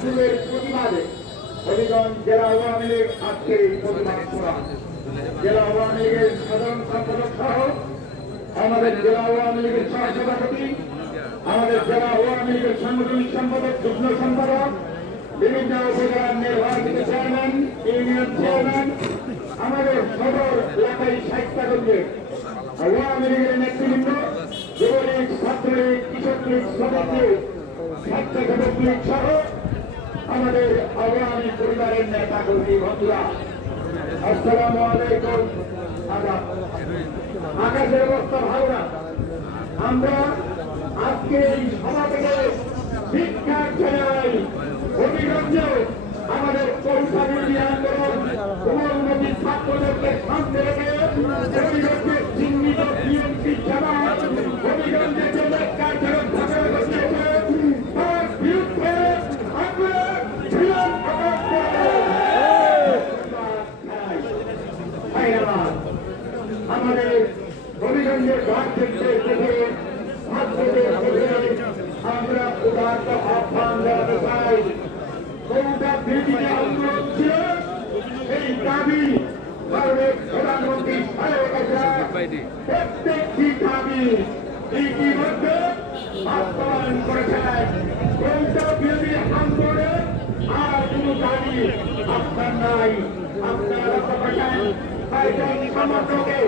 ভাঙচুরের প্রতিবাদে হবিগঞ্জ জেলা আওয়ামী লীগ আজকে এই প্রতিবাদ সভা জেলা আওয়ামী লীগের সাধারণ সম্পাদক সহ আমাদের জেলা আওয়ামী লীগের সহসভাপতি, আমাদের জেলা আওয়ামী লীগের সাংগঠনিক সম্পাদক, যুগ্ম সম্পাদক, বিভিন্ন উপজেলার নির্বাচিত চেয়ারম্যান, ইউনিয়ন চেয়ারম্যান, আমাদের সদর এলাকায় সাহিত্যগঞ্জের আওয়ামী লীগের নেতৃবৃন্দ, যুবলীগ, ছাত্রলীগ, কৃষক লীগ, শ্রমিক লীগ, স্বেচ্ছাসেবক লীগ সহ আমাদের আওয়ামী পরিবারের নেতা কর্মী বন্ধুরা, আসসালামু আলাইকুম। আকাশের অবস্থা ভালো না। আমরা আজকে এই সভা থেকে শিক্ষা জানাই হবিগঞ্জে আমাদের কৌশলী আন্দোলন উন্নতি ছাত্রদেরকে সামনে রেখে হবিগঞ্জে চিহ্নিত বিএনপি ছাড়া হবিগঞ্জে যে কার্যরত থাকার তার বিরুদ্ধে আমরা আমাদের হবিগঞ্জের ঘাট থেকে ছাত্রদের আমরা উদাহরণ আহ্বান জানাতে চাই। কোনটা বিরোধী আন্দোলন ছিল এই দাবি ভারতের প্রধানমন্ত্রী প্রত্যেকটি দাবি ইতিমধ্যে বাস্তবায়ন করেছেন। কোনটা বিরোধী আন্দোলনে আর কোন দাবি আপনার নাই। আপনারা করেছেন সমর্থকে